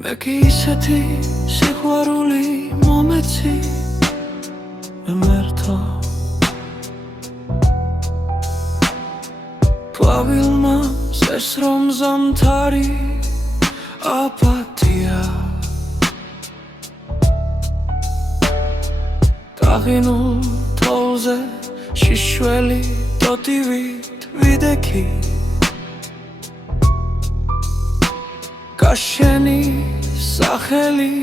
მე კი ისეთი სიყვარული მომეცი მემერთო ყვავილმა ზეს რომ ზამთარი აპათია დაღინულ თოვლზე შიშველი ტოტივით ვიდექი გაშენი სახელი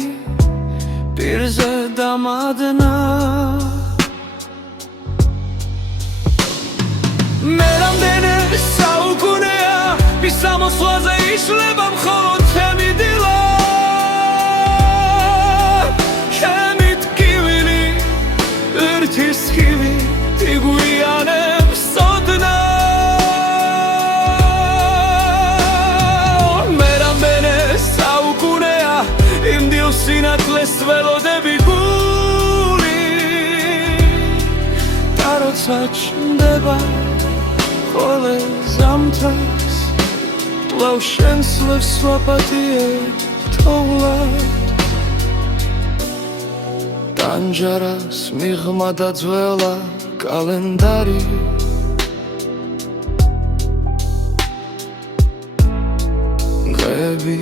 პირზე დამადნა მე რამდენი საუკუნეა მის ამოსვლაზე იშლება მხოლოდ ჩემი დილა ჩემი ტკივილი ერთი სხივი იგუიანებს ოდნა მე რამდენი საუკუნეა იმ დილს სინათლეს ველოდები გული და როცა ჩნდება ხოლე ზამთარს კვლავ შენსლებს ვაპატიებ თოვლად ტანჯარას მიღმა და ძველა კალენდარი დღეები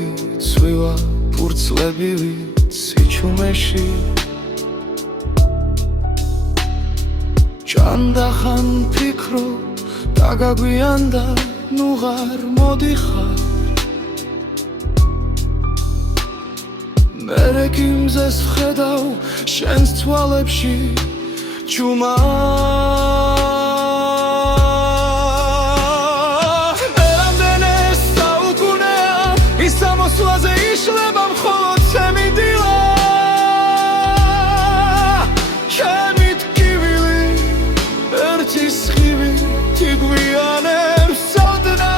ცვივა ფურცლებივი სიჩუმეში ჭანდახან ფიქრობ დაგაგვიანდა ნუ ღარ მოდიხარ მერე კი მზეს ვხედავ შენს თვალებში ჩუმად მე რამდენი საუკუნეა ის ამოსვლაზე იშლება მხოლოდ ჩემი დილა ჩემი ტკივილი ერთი სხივი იგუიანებს ოდნა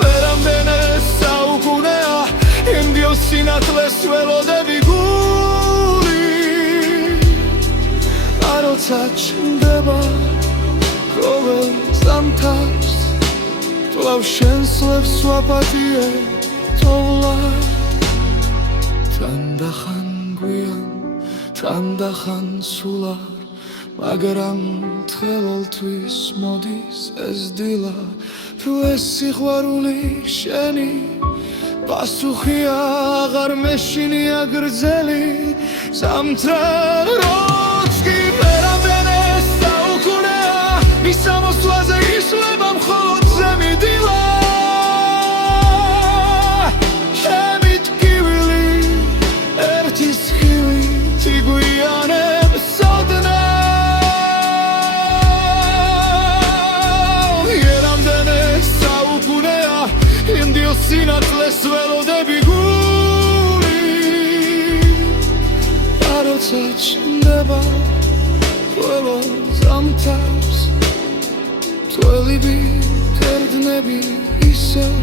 მე რამდენი საუკუნეა იმ დილს სინათლეს ველოდები გული და როცა ჩნდება ყოველ ზამთარს კვლავ შენსლებს ვაპატიებ თოვლად თანდახან გვიან თანდახან სულარ მაგრამ თელოლთვის მოდის ეს დილა თუ ეს სიყვარული შენი პასუხია აღარ მეშინია გრძელი ზამთრა როც კი მე რამდენი საუკუნეა მის ამოსვლაზე იშლება მხოლოდ ჩემი დილა ჩემი ტკივილი ერთი სხივი იგუიანებს ოდნა იმ დილს სინათლეს ველოდები გული და როცა ჩნდება ყველა ზამთარს თვალები თერდნები ისევ